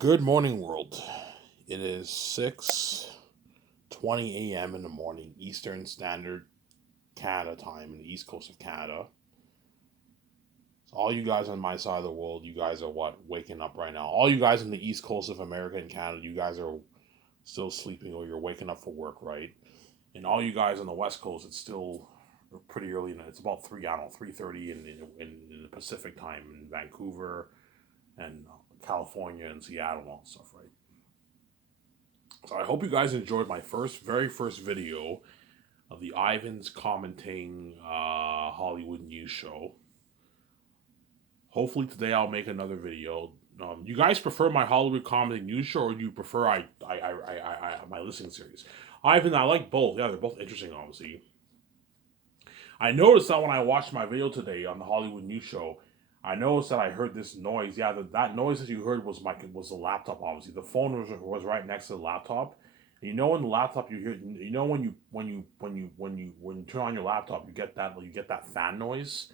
Good morning, world. It is 6:20 a.m. in the morning, Eastern Standard Canada time, in the east coast of Canada. So all you guys on my side of the world, you guys are what? Waking up right now. All you guys on the east coast of America and Canada, you guys are still sleeping or you're waking up for work, right? And all you guys on the west coast, it's still pretty early. It's about 3:30 in the Pacific time in Vancouver and California and Seattle and all that stuff, right? So I hope you guys enjoyed my very first video of the Ivans commenting Hollywood news show. Hopefully today I'll make another video. You guys prefer my Hollywood commenting news show, or do you prefer my listening series? Ivan, I like both. Yeah, they're both interesting, obviously. I noticed that when I watched my video today on the Hollywood news show, I noticed that I heard this noise. Yeah, that noise that you heard was the laptop. Obviously, the phone was right next to the laptop. And you know, when the laptop you hear, you know, when you turn on your laptop, you get that fan noise.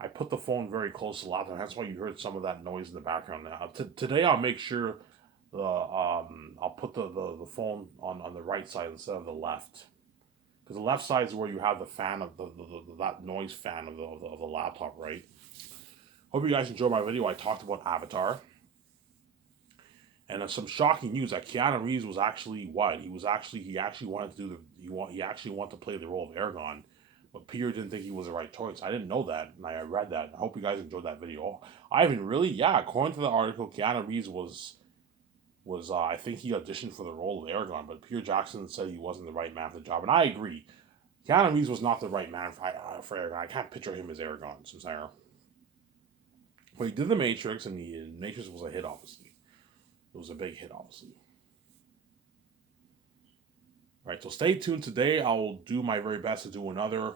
I put the phone very close to the laptop. That's why you heard some of that noise in the background. Now, today I'll make sure I'll put the phone on the right side instead of the left, because the left side is where you have the fan of that noise fan of the laptop, right? Hope you guys enjoyed my video. I talked about Avatar, and some shocking news that Keanu Reeves was actually what he actually wanted to do he actually wanted to play the role of Aragorn, but Peter didn't think he was the right choice. I didn't know that, and I read that. I hope you guys enjoyed that video. Ivan, really? Yeah, according to the article, Keanu Reeves was I think he auditioned for the role of Aragorn, but Peter Jackson said he wasn't the right man for the job, and I agree. Keanu Reeves was not the right man for Aragorn. I can't picture him as Aragorn, Sincero. But he did The Matrix, and the Matrix was a hit, obviously. It was a big hit, obviously. All right, so stay tuned. Today, I will do my very best to do another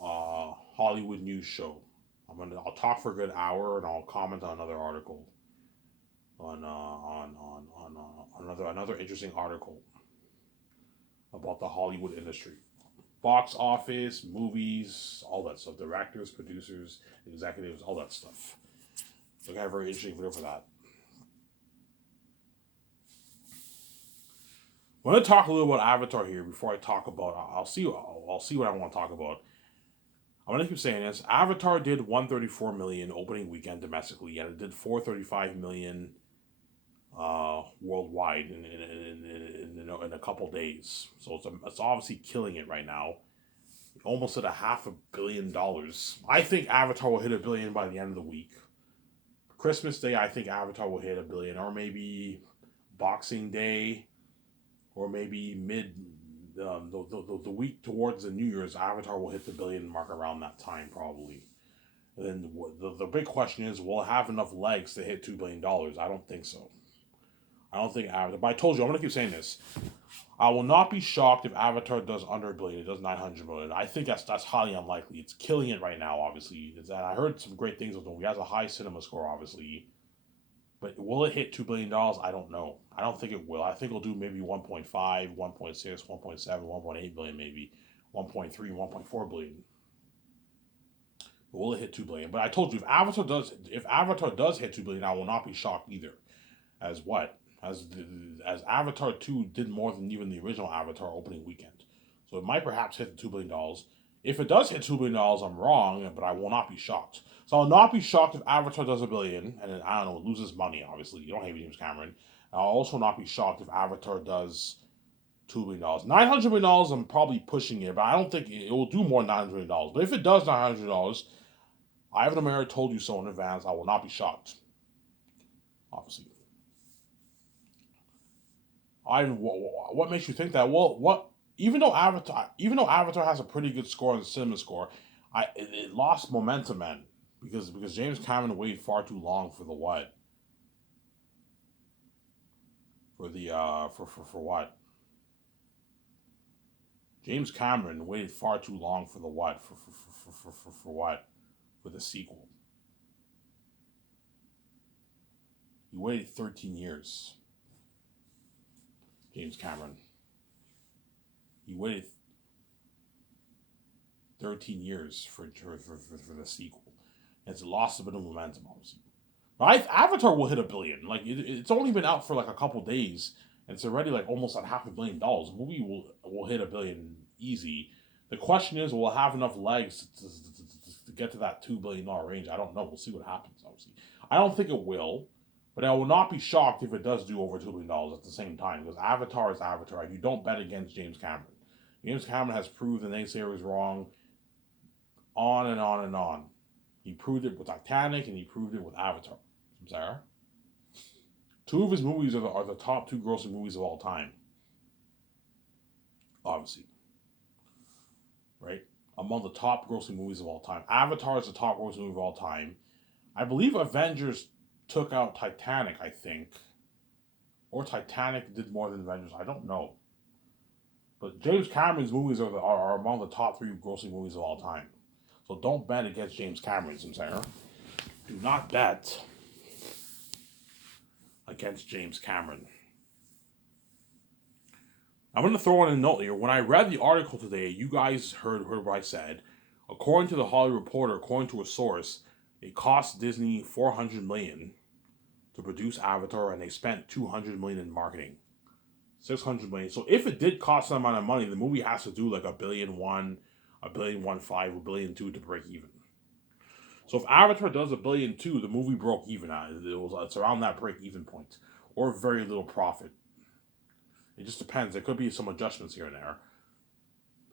Hollywood news show. I'll talk for a good hour, and I'll comment on another article on another interesting article about the Hollywood industry, box office, movies, all that stuff, directors, producers, executives, all that stuff. So I got a very interesting video for that. I want to talk a little about Avatar here before I talk about. I'll see what I want to talk about. I'm gonna keep saying this. Avatar did 134 million opening weekend domestically, and it did 435 million worldwide in a couple days. So it's obviously killing it right now. Almost at $500 million. I think Avatar will hit $1 billion by the end of the week. Christmas Day, I think Avatar will hit $1 billion, or maybe Boxing Day, or maybe the week towards the New Year's, Avatar will hit the billion mark around that time probably. And then the big question is, will it have enough legs to hit $2 billion? I don't think so. I don't think Avatar. But I told you, I'm gonna keep saying this. I will not be shocked if Avatar does under a billion. It does 900 million. I think that's highly unlikely. It's killing it right now. Obviously, I heard some great things with him. He has a high cinema score, obviously. But will it hit $2 billion? I don't know. I don't think it will. I think it'll do maybe 1.5, 1.6, 1.7, 1.8 billion, maybe 1.3, 1.4 billion. But will it hit 2 billion? But I told you, if Avatar does hit 2 billion, I will not be shocked either. As what? As Avatar 2 did more than even the original Avatar opening weekend. So it might perhaps hit the $2 billion. If it does hit $2 billion, I'm wrong, but I will not be shocked. So I'll not be shocked if Avatar does $1 billion, and then, I don't know, loses money, obviously. You don't hate James Cameron. I'll also not be shocked if Avatar does $2 billion. $900 million, I'm probably pushing it, but I don't think it will do more than $900 million. But if it does $900, Ivan America told you so in advance. I will not be shocked, obviously. What makes you think that? Well, what even though Avatar has a pretty good score on the cinema score, it lost momentum, man, because James Cameron waited far too long for the what for the for what James Cameron waited far too long for the what for what for the sequel. He waited 13 years. James Cameron. He waited 13 years for the sequel. And it's lost a bit of momentum, obviously. Avatar will hit $1 billion. Like it's only been out for like a couple days, and it's already like almost at $500 million. The movie will hit $1 billion easy. The question is, will it have enough legs to get to that $2 billion range? I don't know. We'll see what happens. Obviously, I don't think it will, but I will not be shocked if it does do over $2 billion at the same time, because Avatar is Avatar, and you don't bet against James Cameron. James Cameron has proved the naysayers wrong, on and on and on. He proved it with Titanic, and he proved it with Avatar. Sarah? Two of his movies are the top 2 grossing movies of all time. Obviously. Right? Among the top grossing movies of all time. Avatar is the top grossing movie of all time. I believe Avengers took out Titanic, I think. Or Titanic did more than Avengers. I don't know. But James Cameron's movies are among the top 3 grossing movies of all time. So don't bet against James Cameron, Sarah. Do not bet against James Cameron. I'm going to throw in a note here. When I read the article today, you guys heard what I said. According to the Hollywood Reporter, according to a source, it cost Disney $400 million to produce Avatar, and they spent $200 million in marketing. $600 million. So if it did cost that amount of money, the movie has to do like $1.1 billion, $1.15 billion, $1.2 billion to break even. So if Avatar does $1.2 billion, the movie broke even. It's around that break even point, or very little profit. It just depends. There could be some adjustments here and there.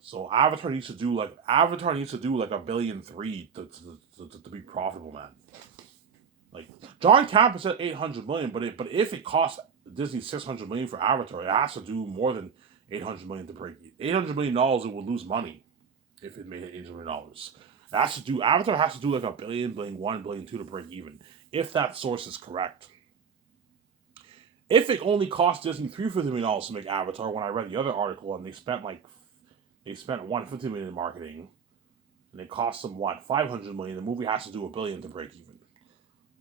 So Avatar needs to do like $1.3 billion to be profitable, man. Like John Campbell said $800 million, but if it costs Disney $600 million for Avatar, it has to do more than $800 million to break even. $800 million, it would lose money if it made $800 million. Avatar has to do like $1 billion, $1.1 billion, $1.2 billion to break even, if that source is correct. If it only cost Disney $350 million to make Avatar, when I read the other article, and they spent $150 million in marketing, and it cost them $500 million, the movie has to do $1 billion to break even.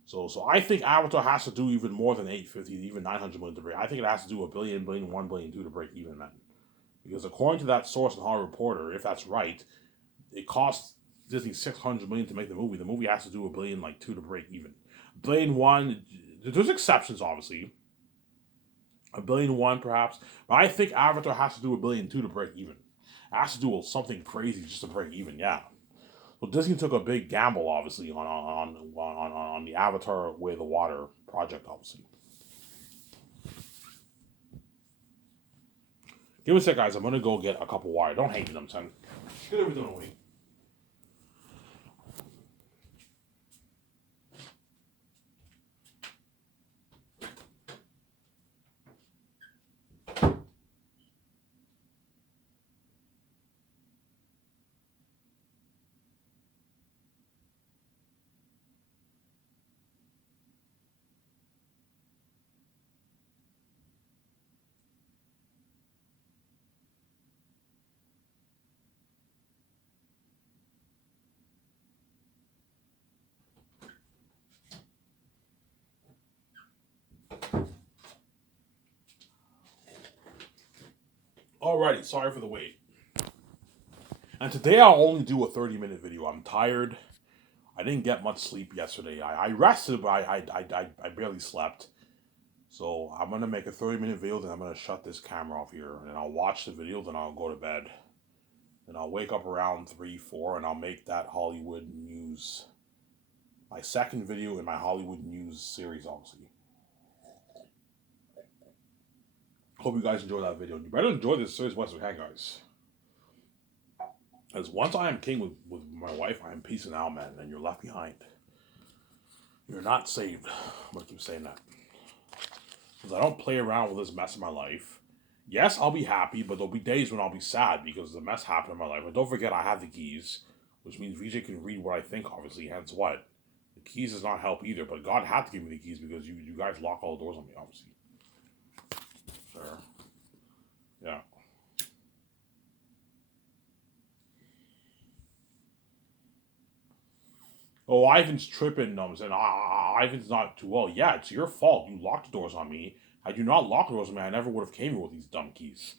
So I think Avatar has to do even more than $850, even $900 million to break. I think it has to do $1 billion, $1.1 billion, $1.2 billion to break even, man. Because according to that source in Hollywood Reporter, if that's right, it costs Disney $600 million to make the movie. The movie has to do $1 billion, like $2 billion to break even. $1 billion, there's exceptions, obviously. $1 billion, perhaps. But I think Avatar has to do $1 billion, $2 billion to break even. It has to do something crazy just to break even, yeah. So Disney took a big gamble, obviously, on the Avatar Way of the Water project, obviously. Give me a sec, guys. I'm gonna go get a cup of water. Don't hate them, son. Get everything away. Alrighty, sorry for the wait. And today I'll only do a 30-minute video. I'm tired. I didn't get much sleep yesterday. I rested, but I barely slept. So I'm going to make a 30-minute video, then I'm going to shut this camera off here. And I'll watch the video, then I'll go to bed. Then I'll wake up around 3, 4, and I'll make that Hollywood News. My second video in my Hollywood News series, obviously. Hope you guys enjoy that video. You better enjoy this series once we can, guys. As once I am king with my wife, I am peacing out, man, and you're left behind. You're not saved. I'm going to keep saying that. Because I don't play around with this mess in my life. Yes, I'll be happy, but there'll be days when I'll be sad because the mess happened in my life. But don't forget, I have the keys, which means VJ can read what I think, obviously, hence what? The keys does not help either, but God had to give me the keys because you guys lock all the doors on me, obviously. Sure. Yeah. Oh, Ivan's tripping, and Ivan's not too well. Yeah, it's your fault. You locked the doors on me. Had you not locked the doors on me, I never would have came here with these dumb keys.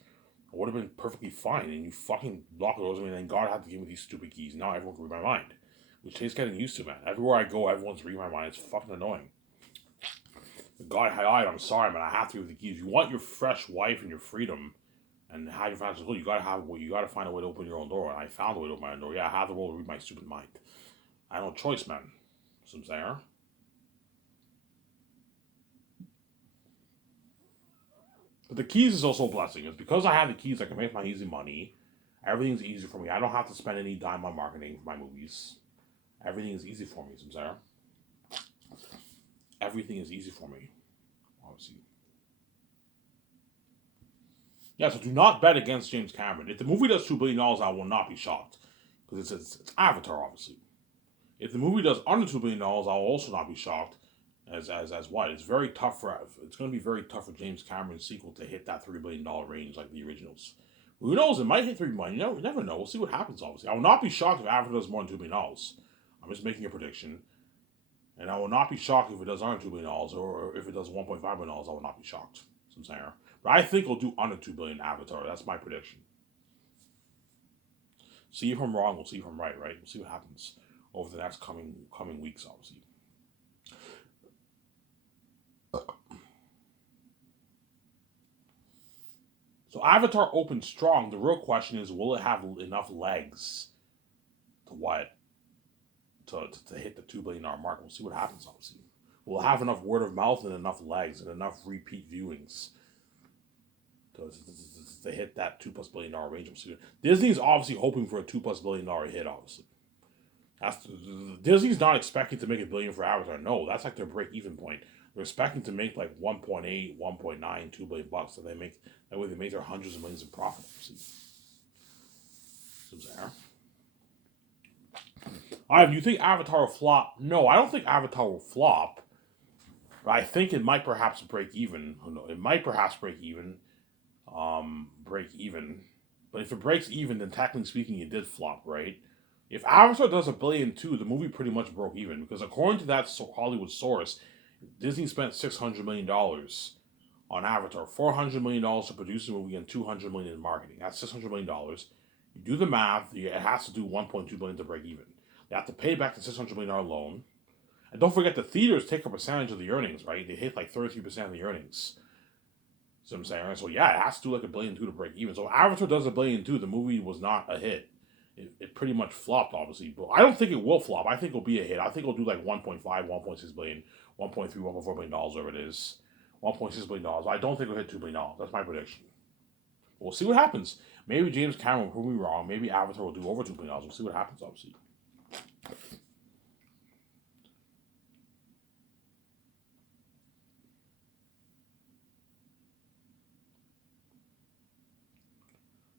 I would have been perfectly fine, and you fucking locked the doors on me, and then God had to give me these stupid keys. Now everyone can read my mind. Which takes getting used to, man. Everywhere I go, everyone's reading my mind. It's fucking annoying. God, I'm sorry, man. I have to give the keys. You want your fresh wife and your freedom, and have your financial goal. You gotta find a way to open your own door. And I found a way to open my own door. Yeah, I have the will to read my stupid mind. I have no choice, man. So I'm saying. But the keys is also a blessing. It's because I have the keys, I can make my easy money. Everything's easy for me. I don't have to spend any dime on marketing for my movies. Everything is easy for me, Samsara. Everything is easy for me. Obviously. Yeah, so do not bet against James Cameron. If the movie does $2 billion, I will not be shocked. Because it's Avatar, obviously. If the movie does under $2 billion, I'll also not be shocked. As what? It's very tough it's going to be very tough for James Cameron's sequel to hit that $3 billion range like the originals. Who knows? It might hit $3 billion. You never know. We'll see what happens, obviously. I will not be shocked if Avatar does more than $2 billion. I'm just making a prediction. And I will not be shocked if it does under $2 billion, or if it does $1.5 billion, I will not be shocked. I'm saying. But I think it'll do under $2 billion Avatar. That's my prediction. See if I'm wrong, we'll see if I'm right? We'll see what happens over the next coming weeks, obviously. So Avatar opened strong. The real question is, will it have enough legs to what? To hit the $2 billion mark? We'll see what happens, obviously. We'll have enough word of mouth and enough legs and enough repeat viewings to hit that $2+ billion range. Disney's obviously hoping for a $2+ billion hit, obviously. Disney's not expecting to make $1 billion for Avatar. No, that's like their break-even point. They're expecting to make like 1.8, 1.9, $2 billion bucks. So that way they make their hundreds of millions in profit. Do you think Avatar will flop? No, I don't think Avatar will flop. But I think it might perhaps break even. It might perhaps break even. But if it breaks even, then technically speaking, it did flop, right? If Avatar does $1 billion too, the movie pretty much broke even, because according to that Hollywood source, Disney spent $600 million on Avatar, $400 million to produce the movie, and $200 million in marketing. That's $600 million. You do the math; it has to do $1.2 billion to break even. They have to pay back the $600 million loan, and don't forget the theaters take a percentage of the earnings, right? They hit like 33% of the earnings. See what I'm saying? Right? So yeah, it has to do like $1 billion to break even. So if Avatar does $1 billion, the movie was not a hit. It pretty much flopped, obviously, but I don't think it will flop. I think it'll be a hit. I think it'll do like 1.5, 1.6 billion, 1.3, 1.4 billion dollars, whatever it is, $1.6 billion. I don't think it'll hit $2 billion. That's my prediction. We'll see what happens. Maybe James Cameron will prove me wrong. Maybe Avatar will do over $2 billion. We'll see what happens, obviously.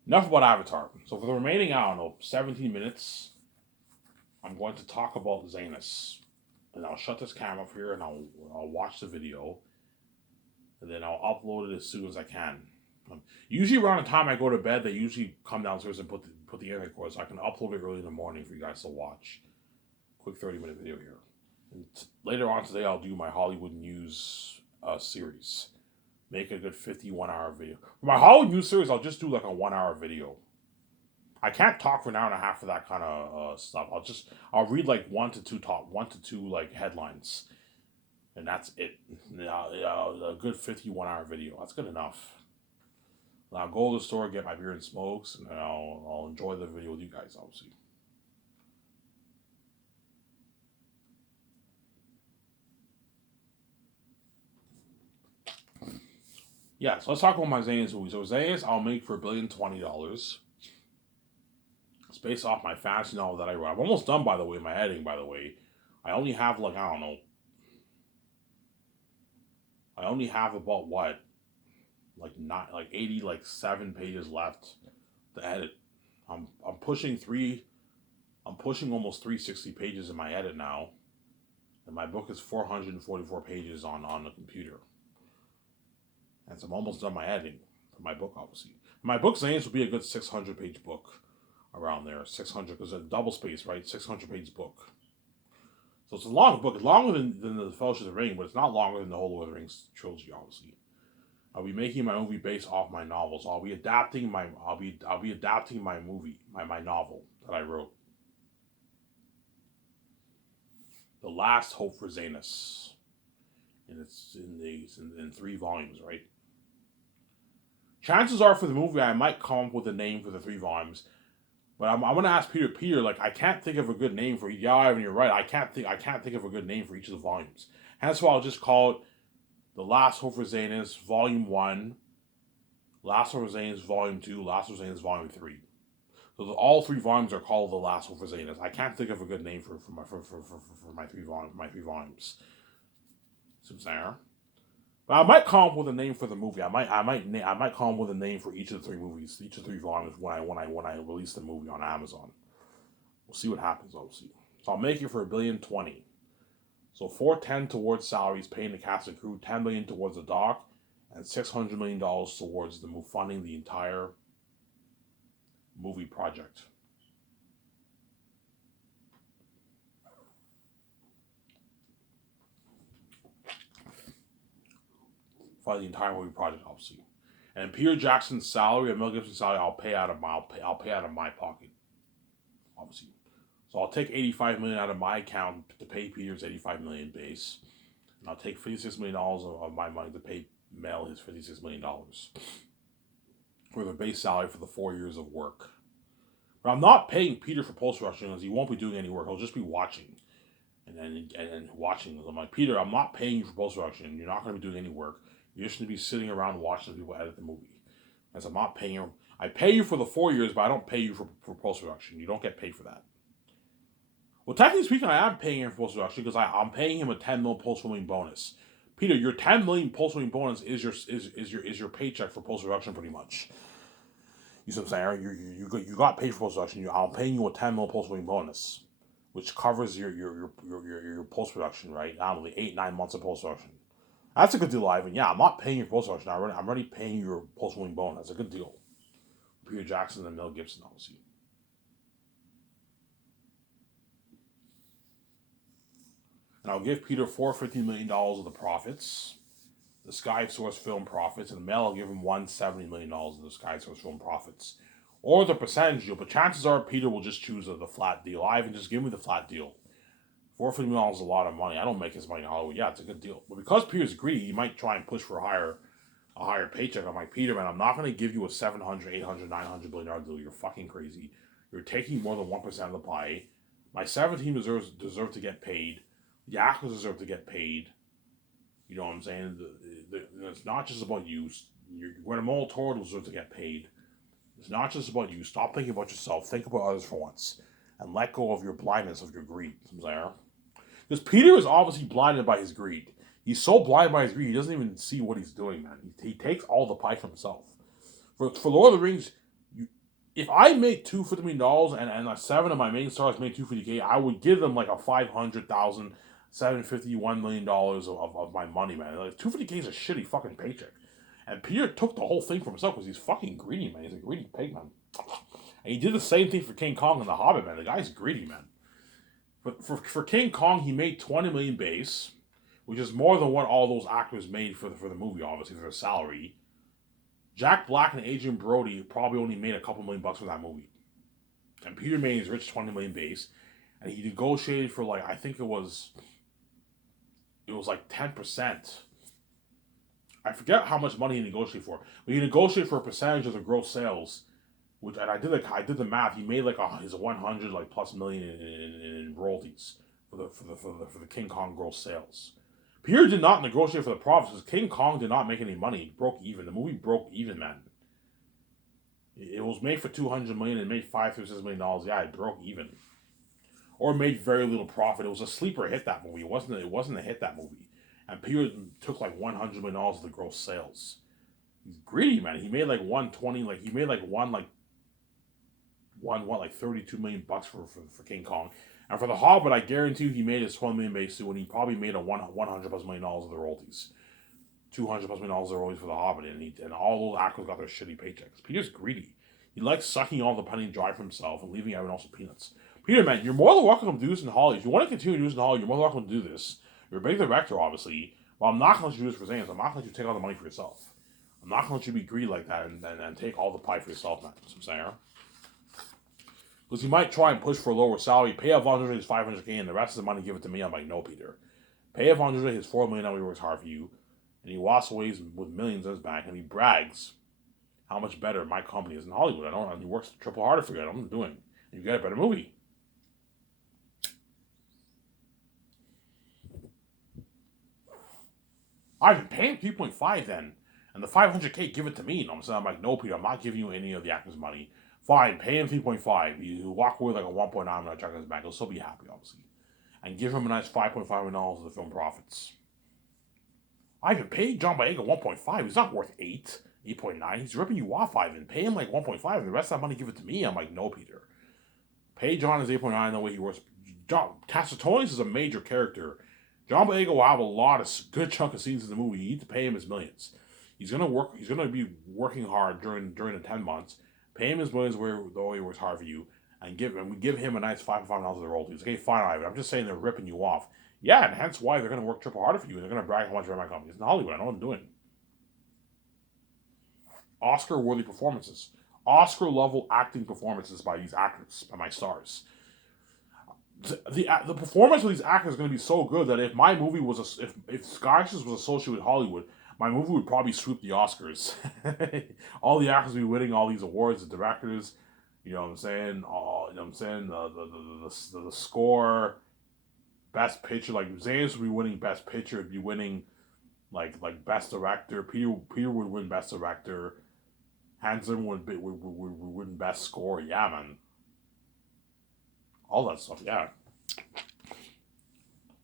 Enough about Avatar. So for the remaining, 17 minutes, I'm going to talk about Zanus. And I'll shut this camera off here and I'll watch the video. And then I'll upload it as soon as I can. Usually around the time I go to bed, they usually come downstairs and put the internet cord, so I can upload it early in the morning for you guys to watch. Quick 30-minute video here. And later on today, I'll do my Hollywood News series. Make a good 51-hour video. For my Hollywood News series, I'll just do like a 1-hour video. I can't talk for an hour and a half for that kind of stuff. I'll read like one to two like headlines, and that's it. A good 51-hour video. That's good enough. And I'll go to the store, get my beer and smokes, and I'll enjoy the video with you guys, obviously. Yeah, so let's talk about my Zanus movie. So Zanus, I'll make for $1,020,000,000. It's based off my fantasy novel that I wrote. I'm almost done, by the way, my editing, by the way. I only have like, I don't know. I only have about what? Like 87 pages left to edit. I'm pushing almost 360 pages in my edit now. And my book is 444 pages on the computer. And so I'm almost done my editing for my book, obviously. My book, Zanus, will be a good 600-page book. Around there, 600, because it's a double space, right? 600-page book. So it's a long book. It's longer than the Fellowship of the Ring, but it's not longer than the whole Lord of the Rings trilogy, obviously. I'll be making my movie based off my novels. I'll be adapting my movie, my novel that I wrote. The Last Hope for Zanus. and it's in 3 volumes, right? Chances are for the movie, I might come up with a name for the 3 volumes. But I'm gonna ask Peter. Peter, like I can't think of a good name for. Yeah, Ivan, you're right. I can't think of a good name for each of the volumes. Hence why I'll just call it The Last Hope for Zanus Volume 1, Last Hope for Zanus Volume 2, Last Hope for Zanus Volume 3. So all 3 volumes are called The Last Hope for Zanus. I can't think of a good name for my 3 volumes. So there. But I might come up with a name for the movie. I might come up with a name for each of the 3 movies, each of the 3 volumes when I release the movie on Amazon. We'll see what happens. Obviously, so I'll make it for $1,020,000,000. So $410 towards salaries, paying the cast and crew, $10 million towards the doc, and $600 million towards the funding the entire movie project. For the entire movie project, obviously. And Peter Jackson's salary and Mel Gibson's salary, I'll pay out of my pocket, obviously. So I'll take $85 million out of my account to pay Peter's $85 million base, and I'll take $56 million of my money to pay Mel his $56 million for the base salary for the 4 years of work. But I'm not paying Peter for post production because he won't be doing any work. He'll just be watching, and then watching. I'm like, Peter, I'm not paying you for post production. You're not going to be doing any work. You're just going to be sitting around watching people edit the movie. As I'm not paying you. I pay you for the 4 years, but I don't pay you for post production. You don't get paid for that. Well, technically speaking, I am paying him for post production because I'm paying him a $10 million post filming bonus. Peter, your $10 million post filming bonus is your paycheck for post production, pretty much. You see what I'm saying? You got paid for post production. I'm paying you a $10 million post filming bonus, which covers your post production, right? Not only 8-9 months of post production. That's a good deal, Ivan. Yeah, I'm not paying your post production. I'm already paying your post filming bonus. That's a good deal. Peter Jackson and Mel Gibson, obviously. And I'll give Peter $450 million of the profits, the Sky Source film profits, and Mel will give him $170 million of the Sky Source film profits. Or the percentage deal, but chances are Peter will just choose the flat deal. Ivan, just give me the flat deal. $450 million is a lot of money. I don't make his money in Hollywood. Yeah, it's a good deal. But because Peter's greedy, he might try and push for a higher paycheck. I'm like, Peter, man, I'm not going to give you a $700, $800, $900 billion deal. You're fucking crazy. You're taking more than 1% of the pie. My 17 deserve to get paid. The actors deserve to get paid. You know what I'm saying? It's not just about you. Guillermo del Toro deserves to get paid. It's not just about you. Stop thinking about yourself. Think about others for once. And let go of your blindness, of your greed. Because Peter is obviously blinded by his greed. He's so blinded by his greed, he doesn't even see what he's doing, man. He takes all the pie for himself. For Lord of the Rings, if I made $250 million and 7 of my main stars made $250K, I would give them like a $500,000, $751 million of my money, man. Like $250K is a shitty fucking paycheck. And Peter took the whole thing for himself because he's fucking greedy, man. He's a greedy pig, man. And he did the same thing for King Kong and The Hobbit, man. The guy's greedy, man. For King Kong, he made $20 million base, which is more than what all those actors made for the movie, obviously, for their salary. Jack Black and Adrian Brody probably only made a couple $1 million for that movie. And Peter made his rich $20 million base, and he negotiated for like, I think it was like 10%. I forget how much money he negotiated for, but he negotiated for a percentage of the gross sales. Which, and I did the math. He made like his 100 like plus million in royalties for the King Kong gross sales. Peter did not negotiate for the profits because King Kong did not make any money. It broke even. The movie broke even, man. It was made for $200 million and made $5-6 million. Yeah, it broke even, or made very little profit. It was a sleeper hit, that movie. It wasn't a hit, that movie. And Peter took like $100 million of the gross sales. He's greedy, man. He made like 120. Like he made like $32 million for King Kong. And for The Hobbit, I guarantee you he made his $12 million base too, and he probably made a $100+ million of the royalties. $200+ million of the royalties for The Hobbit, and all those actors got their shitty paychecks. Peter's greedy. He likes sucking all the money dry for himself and leaving everyone else with peanuts. Peter, man, you're more than welcome to do this in Hollywood. If you want to continue to do this in Hollywood, you're more than welcome to do this. You're a big director, obviously. Well, I'm not going to let you do this for Zans. I'm not going to let you take all the money for yourself. I'm not going to let you be greedy like that and take all the pie for yourself, man. That's what I'm saying. Because he might try and push for a lower salary, pay out volunteers $500K, and the rest of the money give it to me. I'm like, no, Peter. Pay Yvonne George his $4 million he works hard for you, and he walks away with millions in his bank, and he brags how much better my company is in Hollywood. I don't know. He works triple harder for you. I don't know what I'm doing. You get a better movie. I've been paying 3.5 then. And the 500K, give it to me. You know what I'm saying? I'm like, no, Peter, I'm not giving you any of the actor's money. Fine, pay him 3.5. You walk away with like a 1.9 million check in his bank. He'll still be happy, obviously. And give him a nice $5.5 million of the film profits. I even paid John Boyega 1.5. He's not worth 8.9. He's ripping you off, Ivan. Pay him like 1.5, and the rest of that money, give it to me. I'm like, no, Peter. Pay John his 8.9 the way he works. Castatonis is a major character. John Boyega will have a good chunk of scenes in the movie. You need to pay him his millions. He's gonna be working hard during the 10 months. Pay him his millions where the way he works hard for you, and we give him a nice $5.5 million of the royalties. Okay, fine, Ivan. I'm just saying they're ripping you off. Yeah, and hence why they're gonna work triple harder for you. And they're gonna brag how much they're my company. It's in Hollywood. I know what I'm doing. Oscar-worthy performances, Oscar-level acting performances by these actors, by my stars. The performance of these actors is going to be so good that if my movie was if Skyscraper was associated with Hollywood, my movie would probably sweep the Oscars. All the actors would be winning all these awards, the directors, you know what I'm saying? You know what I'm saying? The score, best picture, like Zayas would be winning best picture, would be winning like best director. Peter would win best director. Hans Zimmer would win best score. Yeah, man. All that stuff, yeah.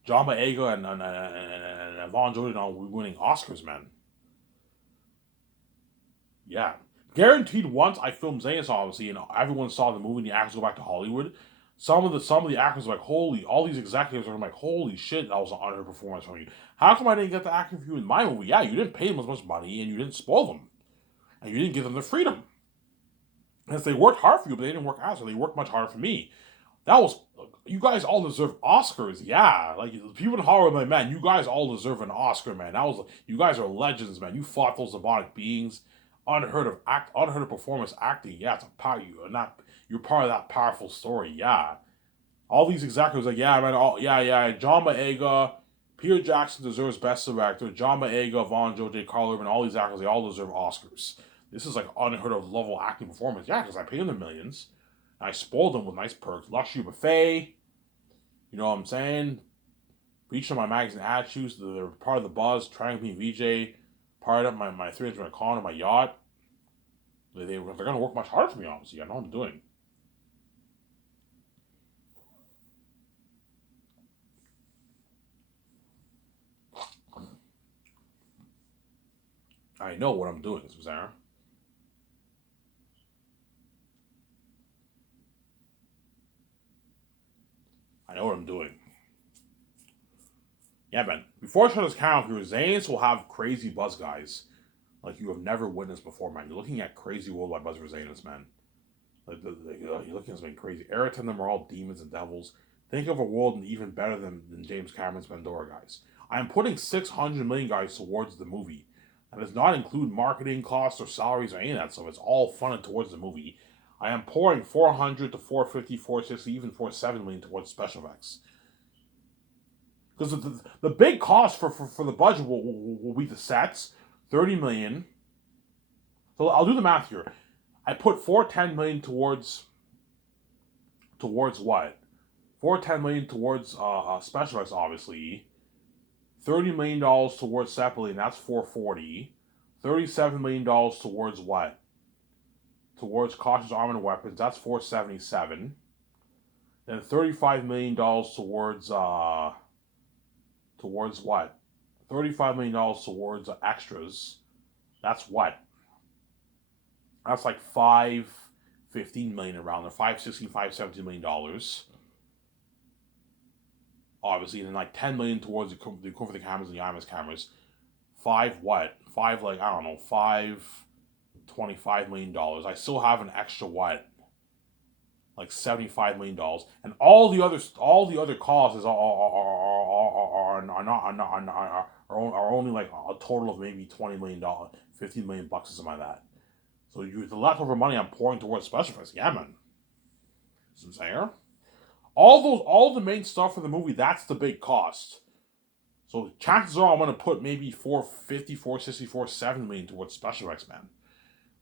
John Boyega and Yvonne George are winning Oscars, man. Yeah. Guaranteed once I filmed Zayas, obviously, and everyone saw the movie and the actors go back to Hollywood, some of the actors were like, all these executives are like, holy shit, that was an unheard performance from you. How come I didn't get the acting for you in my movie? Yeah, you didn't pay them as much money and you didn't spoil them. And you didn't give them the freedom. Because they worked hard for you, but they didn't work as hard. They worked much harder for me. You guys all deserve Oscars, yeah. Like, people in Hollywood, like, man, you guys all deserve an Oscar, man. You guys are legends, man. You fought those demonic beings, unheard of performance acting. Yeah, it's a power. You're part of that powerful story, yeah. All these executives, like, yeah, man, yeah. John Boyega, Peter Jackson deserves Best Director. John Boyega, Vaughn, Joe J. Carl Urban, all these actors, they all deserve Oscars. This is like unheard of level acting performance, yeah, because I paid them the millions. I spoiled them with nice perks. Luxury buffet. You know what I'm saying? Featured on my magazine ad shoots. They're part of the buzz. Trying to be VJ. Part of my 300 con on my yacht. They're going to work much harder for me, obviously. I know what I'm doing. I know what I'm doing, Sarah. I know what I'm doing. Yeah, man. Before I shut this camera, your Zanes will have crazy buzz guys like you have never witnessed before, man. You're looking at crazy worldwide buzz for Zanes, man. You're looking at something crazy. Eric and them are all demons and devils. Think of a world even better than James Cameron's Pandora, guys. I am putting 600 million guys towards the movie. That does not include marketing costs or salaries or any of that stuff. It's all funded towards the movie. I am pouring 400 to 450, 460, even 470 million towards special effects. Because the big cost for the budget will be the sets, 30 million. So I'll do the math here. I put 410 million towards what? 410 million towards special effects, obviously. $30 million towards separately, and that's 440. $37 million towards what? Towards cautious armor and weapons, that's 477. Then $35 million towards what? $35 million towards extras. That's what? That's like $15 million around there. $516, $517 million. Obviously, and then like $10 million towards the equipment for the cameras and the IMAX cameras. $25 million. I still have an extra what? Like $75 million, and all the other costs are only like a total of maybe $20 million, $15 million bucks or something like that. So the leftover money I'm pouring towards special effects. Yeah, man. See what I'm saying? All the main stuff for the movie, that's the big cost. So chances are I'm gonna put maybe 450, 460, 470 million towards special effects, man.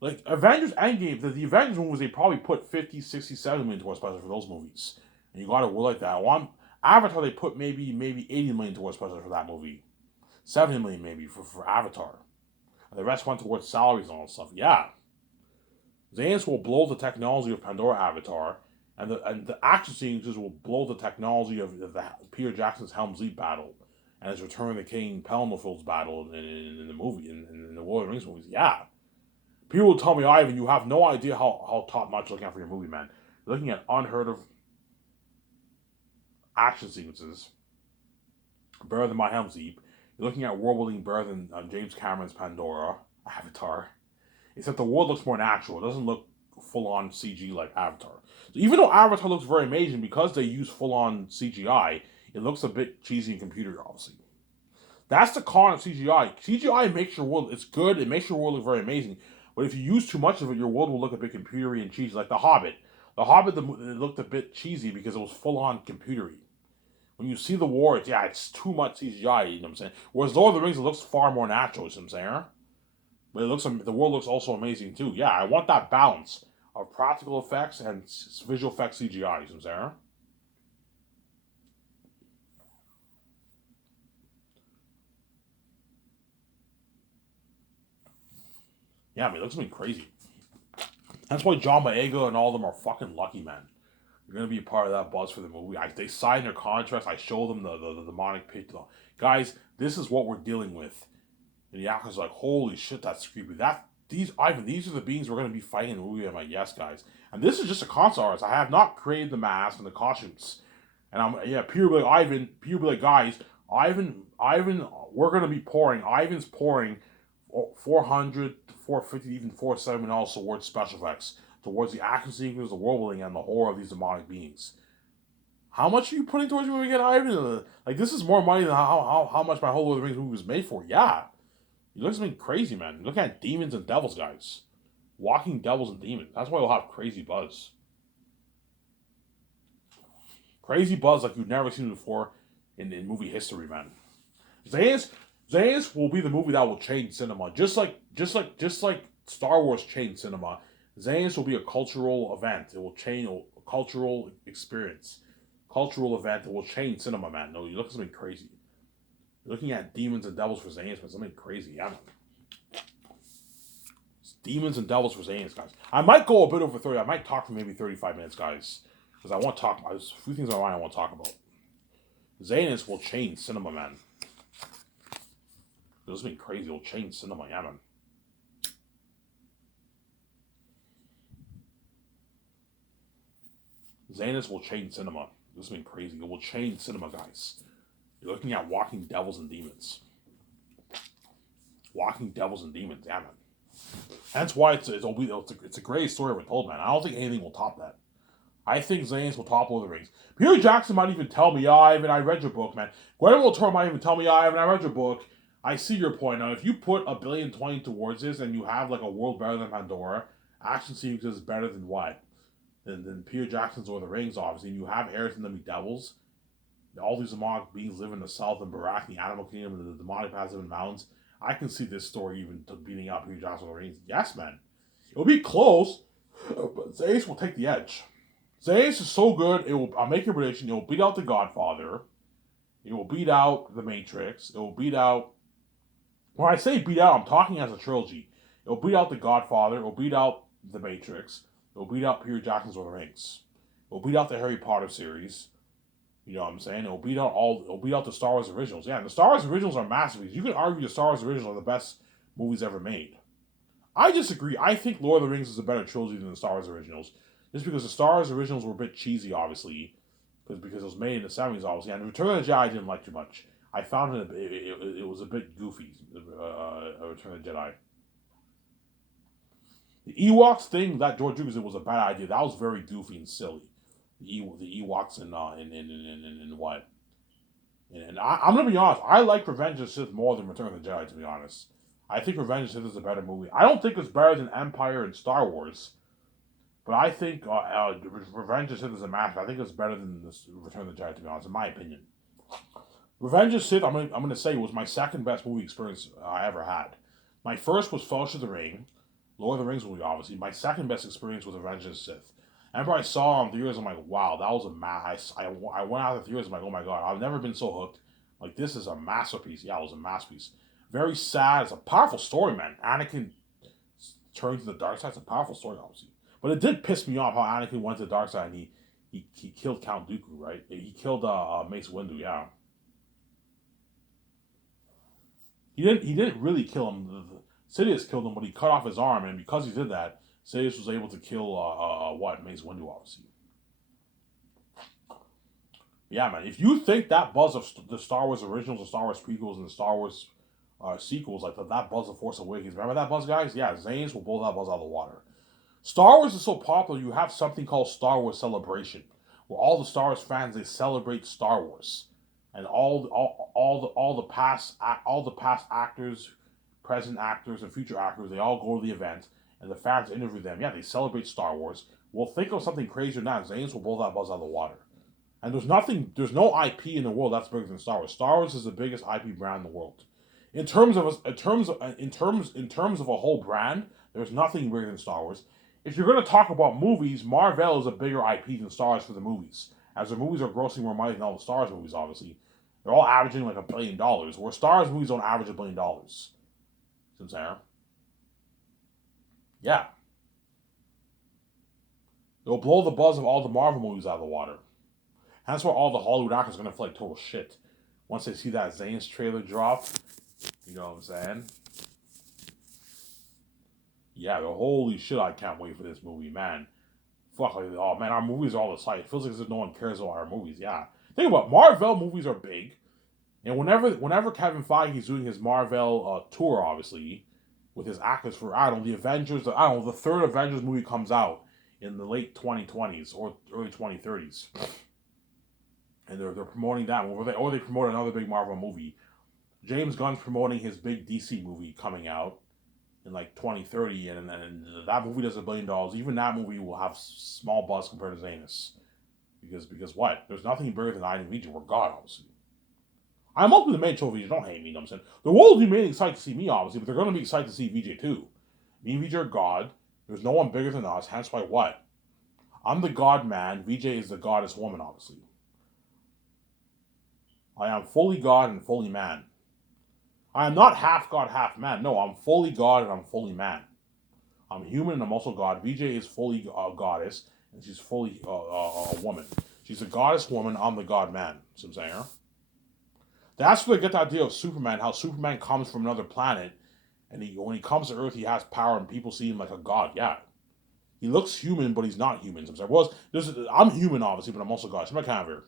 Like Avengers Endgame, the Avengers movies, they probably put 50, 60, 70 million towards special for those movies. And you gotta work like that. One Avatar, they put maybe 80 million towards special for that movie. 70 million maybe for Avatar. And the rest went towards salaries and all that stuff. Yeah. Xanax will blow the technology of Pandora Avatar, and the action sequences will blow the technology of the Peter Jackson's Helm's Deep battle and his Return of the King Pelennor battle in the movie, in the Lord of the Rings movies. Yeah. People will tell me, Ivan, you have no idea how top notch you're looking at for your movie, man. You're looking at unheard of action sequences, better than my Helm's Deep. You're looking at world building better than James Cameron's Pandora Avatar. Except the world looks more natural. It doesn't look full on CG like Avatar. So even though Avatar looks very amazing, because they use full on CGI, it looks a bit cheesy and computer, obviously. That's the con of CGI. CGI makes your world, it's good, it makes your world look very amazing. But if you use too much of it, your world will look a bit computery and cheesy, like The Hobbit. The Hobbit, it looked a bit cheesy because it was full on computery. When you see the war, it's too much CGI, you know what I'm saying? Whereas Lord of the Rings, it looks far more natural, you know what I'm saying? But the world looks also amazing too. Yeah, I want that balance of practical effects and visual effects CGI. You know what I'm saying? Yeah, I mean, it looks crazy. That's why John Boyega and all of them are fucking lucky, man. You're gonna be a part of that buzz for the movie. They signed their contracts. I showed them the demonic pit. Guys, this is what we're dealing with. And the actor's like, holy shit, that's creepy. These are the beings we're gonna be fighting in the movie. I'm like, yes, guys. And this is just a concept artist. I have not created the mask and the costumes. And Peter will be like, Peter will be like, guys, Ivan, we're gonna be pouring. Ivan's pouring 400, 450, even 470 also towards special effects, towards the action sequences, the world building, and the horror of these demonic beings. How much are you putting towards when we get Ivan? Like, this is more money than how much my whole Lord of the Rings movie was made for. Yeah. You look something crazy, man. Look at demons and devils, guys. Walking devils and demons. That's why we'll have crazy buzz. Crazy buzz like you've never seen before in movie history, man. Zayas will be the movie that will change cinema. Just like Star Wars changed cinema. Zayas will be a cultural event. It will change a cultural experience. Cultural event that will change cinema, man. No, you look at something crazy. You're looking at demons and devils for Zayas, man. Something crazy, yeah. Demons and devils for Zayas, guys. I might go a bit over 30. I might talk for maybe 35 minutes, guys. Because I want to talk about there's a few things on my mind I want to talk about. Zayas will change cinema, man. This has been crazy. It'll change cinema, yeah, man. Xanus will change cinema. This has been crazy. It will change cinema, guys. You're looking at Walking Devils and Demons. Walking Devils and Demons, yeah, man. That's why it's a great story ever told, man. I don't think anything will top that. I think Xanus will top Lord of the Rings. Peter Jackson might even tell me, yeah, Ivan, I read your book, man. Guillermo del Toro might even tell me, yeah, Ivan, I read your book. I see your point. Now, if you put $1.20 billion towards this and you have like a world better than Pandora, action sequences better than what? Than Peter Jackson's Lord of the Rings, obviously, and you have heirs and them be devils. All these demonic beings live in the south and Barak, the animal kingdom, and the demonic passive in mountains. I can see this story even beating out Peter Jackson's Lord of the Rings. Yes, man. It'll be close, but Zayas will take the edge. Zayas is so good, I'll make your prediction, it will beat out The Godfather. It will beat out The Matrix. It will beat out. When I say beat out, I'm talking as a trilogy. It will beat out The Godfather. It will beat out The Matrix. It will beat out Peter Jackson's Lord of the Rings. It will beat out the Harry Potter series. You know what I'm saying? It will beat out the Star Wars originals. Yeah, and the Star Wars originals are masterpieces. You can argue the Star Wars originals are the best movies ever made. I disagree. I think Lord of the Rings is a better trilogy than the Star Wars originals. Just because the Star Wars originals were a bit cheesy, obviously. Because it was made in the 70s, obviously. And Return of the Jedi I didn't like too much. I found it was a bit goofy, Return of the Jedi. The Ewoks thing that George Lucas did was a bad idea. That was very goofy and silly. The Ewoks in what? And I'm gonna be honest. I like Revenge of the Sith more than Return of the Jedi. To be honest, I think Revenge of the Sith is a better movie. I don't think it's better than Empire and Star Wars, but I think Revenge of the Sith is a master. I think it's better than Return of the Jedi. To be honest, in my opinion. Revenge of the Sith, I'm gonna say, was my second best movie experience I ever had. My first was Fellowship of the Ring, Lord of the Rings movie, obviously. My second best experience was Revenge of the Sith. I remember I saw it on theaters. I'm like, wow, that was a I went out of the theaters. I'm like, oh my god, I've never been so hooked. Like, this is a masterpiece. Yeah, it was a masterpiece. Very sad. It's a powerful story, man. Anakin turning to the dark side. It's a powerful story, obviously. But it did piss me off how Anakin went to the dark side and he killed Count Dooku, right? He killed Mace Windu, yeah. He didn't really kill him. Sidious killed him, but he cut off his arm, and because he did that, Sidious was able to kill Mace Windu, obviously. Yeah, man. If you think that buzz of the Star Wars originals, the Star Wars prequels, and the Star Wars sequels, like that buzz of Force Awakens, remember that buzz, guys? Yeah, Zanes will blow that buzz out of the water. Star Wars is so popular, you have something called Star Wars Celebration, where all the Star Wars fans they celebrate Star Wars, and all the past actors, present actors, and future actors they all go to the event, and the fans interview them. Yeah, they celebrate Star Wars. Well, think of something crazier than that. Zanes will blow that buzz out of the water. And there's no IP in the world that's bigger than Star Wars. Star Wars is the biggest IP brand in the world. In terms of a whole brand, there's nothing bigger than Star Wars. If you're going to talk about movies, Marvel is a bigger IP than Star Wars for the movies, as the movies are grossing more money than all the Star Wars movies. Obviously, they're all averaging like $1 billion, where Star Wars movies don't average $1 billion. Since there, yeah, they'll blow the buzz of all the Marvel movies out of the water. And that's why all the Hollywood actors are gonna feel like total shit once they see that Zane's trailer drop. You know what I'm saying? Yeah, the holy shit! I can't wait for this movie, man. Fuck, like, oh man, our movies are all the sight. It feels like as if no one cares about our movies. Yeah, think about it, Marvel movies are big, and whenever Kevin Feige's doing his Marvel tour, obviously with his actors for I don't know the Avengers, I don't know the third Avengers movie comes out in the late 2020s or early 2030s, and they're promoting that, or they promote another big Marvel movie. James Gunn's promoting his big DC movie coming out in like 2030, and that movie does $1 billion. Even that movie will have small buzz compared to Zanus, because what? There's nothing bigger than I and VJ. We're God, obviously. I'm open to main show VJ. Don't hate me, you know what I'm saying? The world will be mainly excited to see me, obviously, but they're going to be excited to see VJ too. Me and VJ are God. There's no one bigger than us. Hence why what? I'm the God man. VJ is the goddess woman, obviously. I am fully God and fully man. I am not half God, half man. No, I'm fully God and I'm fully man. I'm human and I'm also God. VJ is fully goddess and she's fully a woman. She's a goddess woman. I'm the God man. See what I'm saying? That's where they get the idea of Superman. How Superman comes from another planet, and when he comes to Earth, he has power, and people see him like a god. Yeah, he looks human, but he's not human. So I'm human, obviously, but I'm also God. So I'm kind of here.